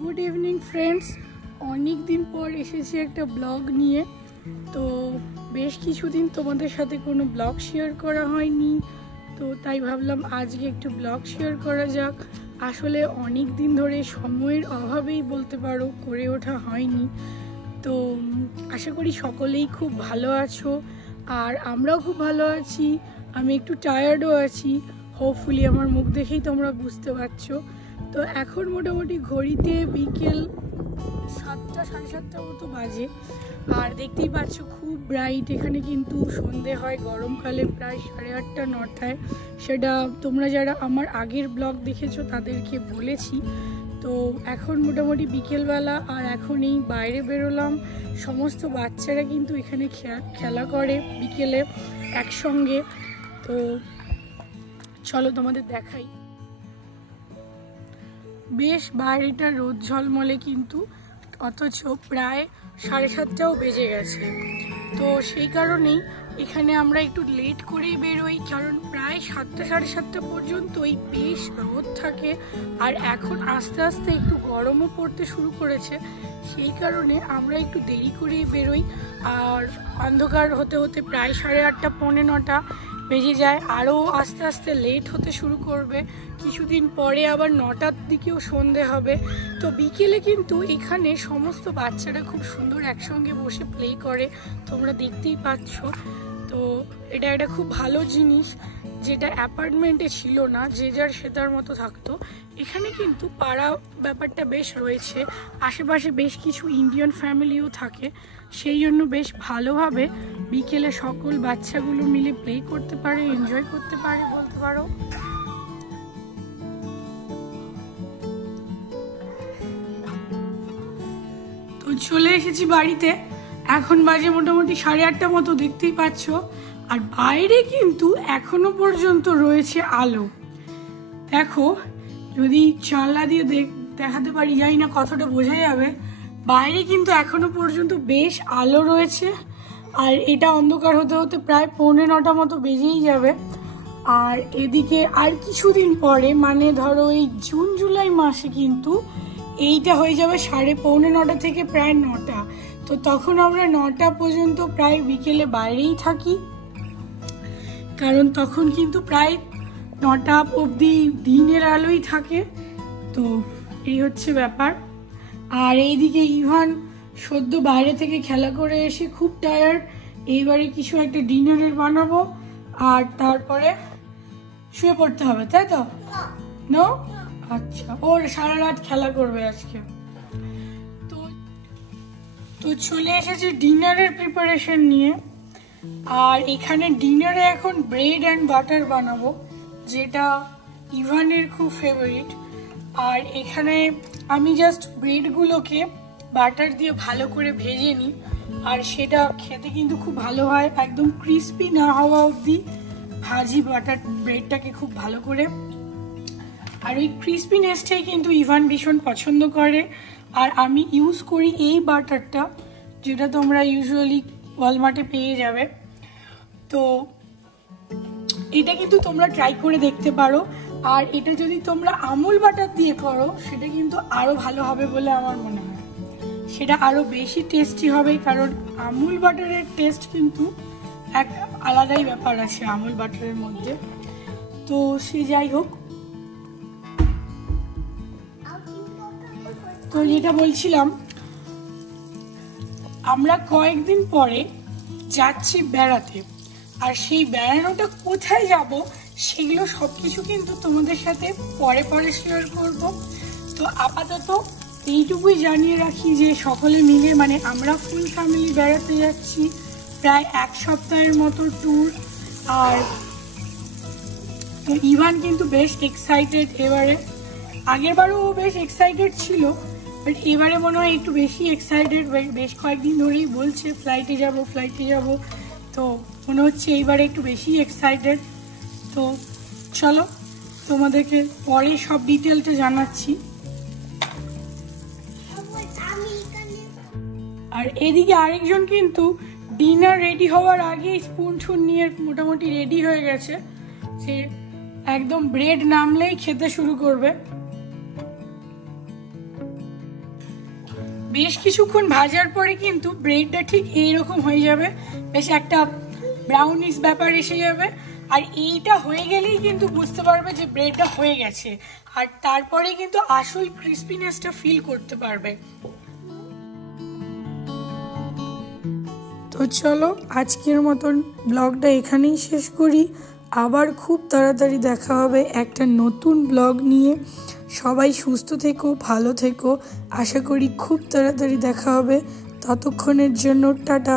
Good evening friends, অনেক দিন পর এসেছি একটা ব্লগ নিয়ে। তো বেশ কিছুদিন তোমাদের সাথে কোনো ব্লগ শেয়ার করা হয়নি, তো তাই ভাবলাম আজকে একটু ব্লগ শেয়ার করা যাক। আসলে অনেক দিন ধরে সময়ের অভাবেই বলতে পারো করে ওঠা হয়নি। তো আশা করি সকলেই খুব ভালো আছো, আর আমরাও খুব ভালো আছি। আমি একটু টায়ার্ডও আছি, হোপফুলি আমার মুখ দেখেই তোমরা বুঝতে পারছো। তো এখন মোটামুটি ঘড়িতে বিকেল 7টা সাড়ে 7টার মতো বাজে, আর দেখতেই পাচ্ছ খুব ব্রাইট। এখানে কিন্তু সন্ধে হয় গরমকালে প্রায় 8:30 9টায়। সেটা তোমরা যারা আমার আগের ব্লগ দেখেছো তাদেরকে বলেছি। তো এখন মোটামুটি বিকেলবেলা, আর এখন এই বাইরে বেরোলাম। সমস্ত বাচ্চারা কিন্তু এখানে খেলা করে বিকেলে একসঙ্গে। তো চলো তোমাদের দেখাই। বেশ বাইরেটা রোদ ঝলমলে কিন্তু, অথচ প্রায় 7:30টাও বেজে গেছে। তো সেই কারণেই এখানে আমরা একটু লেট করেই বেরোই, কারণ প্রায় 7টা সাড়ে 7টা পর্যন্তই বেশ রোদ থাকে, আর এখন আস্তে আস্তে একটু গরমও পড়তে শুরু করেছে। সেই কারণে আমরা একটু দেরি করেই বেরোই, আর অন্ধকার হতে হতে প্রায় 8:30 পৌনে 9টা বেজে যায়। আরও আস্তে আস্তে লেট হতে শুরু করবে, কিছুদিন পরে আবার 9টার দিকেও সন্ধে হবে। তো বিকেলে কিন্তু এখানে সমস্ত বাচ্চারা খুব সুন্দর একসঙ্গে বসে প্লে করে, তোমরা দেখতেই পাচ্ছ। তো এটা একটা খুব ভালো জিনিস, যেটা অ্যাপার্টমেন্টে ছিল না, যে যার সে তার মতো থাকতো। এখানে কিন্তু পাড়া ব্যাপারটা বেশ রয়েছে, আশেপাশে বেশ কিছু ইন্ডিয়ান ফ্যামিলিও থাকে, সেই জন্য বেশ ভালোভাবে বিকেলে সকল বাচ্চাগুলো মিলে প্লে করতে পারে, এনজয় করতে পারে বলতে পারো। তো চলে এসেছি বাড়িতে, এখন বাজে মোটামুটি 8:30 মতো, দেখতেই পাচ্ছ। আর বাইরে কিন্তু এখনো পর্যন্ত রয়েছে আলো। দেখো, যদি জানলা দিয়ে দেখাতে পারি, জানি না কতটা বোঝা যাবে। বাইরে কিন্তু এখনো পর্যন্ত বেশ আলো রয়েছে, আর এটা অন্ধকার হতে হতে প্রায় পৌনে 9টা মতো বেজেই যাবে। আর এদিকে আর কিছুদিন পরে, মানে ধরো এই জুন জুলাই মাসে কিন্তু এইটা হয়ে যাবে 9:30 থেকে প্রায় 9টা। তো তখন আমরা 9টা পর্যন্ত প্রায় বিকেলে বাইরেই থাকি, কারণ তখন কিন্তু প্রায় 9টা অবধি দিনের আলোই থাকে। তো এই হচ্ছে ব্যাপার। আর এইদিকে ইভান সদ্য বাইরে থেকে খেলা করে এসে খুব টায়ার্ড। এইবারে কিছু একটা ডিনারের বানাবো, আর তারপরে শুয়ে পড়তে হবে, তাই তো? নো, আচ্ছা, ওর সারা রাত খেলা করবে আজকে। তো চলে এসেছি ডিনারের প্রিপারেশন নিয়ে। আর এখানে ডিনারে এখন ব্রেড অ্যান্ড বাটার বানাবো, যেটা ইভানের খুব ফেভারিট। আর এখানে আমি জাস্ট ব্রেডগুলোকে বাটার দিয়ে ভালো করে ভেজে নিই, আর সেটা খেতে কিন্তু খুব ভালো হয়, একদম ক্রিস্পি না হওয়া অবধি ভাজি বাটার ব্রেডটাকে খুব ভালো করে। আর ওই ক্রিস্পিনেসটাই কিন্তু ইভান ভীষণ পছন্দ করে। আর আমি ইউজ করি এই বাটারটা, যেটা তোমরা ইউজুয়ালি ওয়ালমার্টে পেয়ে যাবে। তো এটা কিন্তু তোমরা ট্রাই করে দেখতে পারো। আর এটা যদি তোমরা আমুল বাটার দিয়ে করো, সেটা কিন্তু আরো ভালো হবে বলে আমার মনে হয়। সেটা আরো বেশি টেস্টি হবে, কারণ আমুল বাটারের টেস্ট কিন্তু এক আলাদাই ব্যাপার আছে আমুল বাটারের মধ্যে। তো সে যাই হোক, তো যেটা বলছিলাম, আমরা কয়েকদিন পরে যাচ্ছি বেড়াতে। আর সেই বেড়ানোটা কোথায় যাব, সেগুলো সবকিছু কিন্তু তোমাদের সাথে পরে পরে শেয়ার করব। তো আপাতত এইটুকুই জানিয়ে রাখি যে সকলে মিলে, মানে আমরা ফুল ফ্যামিলি বেড়াতে যাচ্ছি, প্রায় 1 সপ্তাহের মতো ট্যুর। আর তো ইভান কিন্তু বেশ এক্সাইটেড এবারে। আগের বারও ও বেশ এক্সাইটেড ছিল, বাট এবারে মনে হয় একটু বেশি এক্সাইটেড। বেশ কয়েকদিন ধরেই বলছে ফ্লাইটে যাব ফ্লাইটে যাব, তো মনে হচ্ছে এইবারে একটু বেশি এক্সাইটেড। তো চলো তোমাদেরকে পরে সব ডিটেলটা জানাচ্ছি। আর এদিকে আরেকজন কিন্তু ডিনার রেডি হওয়ার আগে স্পুন ঠুন নিয়ে মোটামুটি রেডি হয়ে গেছে, সে একদম ব্রেড নামলেই খেতে শুরু করবে। বেশ কিছুক্ষণ ভাজার পরে কিন্তু ব্রেডটা ঠিক এইরকম হয়ে যাবে, বেশ একটা ব্রাউনিশ ব্যাপার এসে যাবে। আর এইটা হয়ে গেলেই কিন্তু বুঝতে পারবে যে ব্রেডটা হয়ে গেছে, আর তারপরে কিন্তু আসল ক্রিস্পিনেসটা ফিল করতে পারবে। তো চলো আজকের মতন ব্লগটা এখানেই শেষ করি। আবার খুব তাড়াতাড়ি দেখা হবে একটা নতুন ব্লগ নিয়ে। সবাই সুস্থ থেকো, ভালো থেকো, আশা করি খুব তাড়াতাড়ি দেখা হবে। ততক্ষণের জন্য টাটা।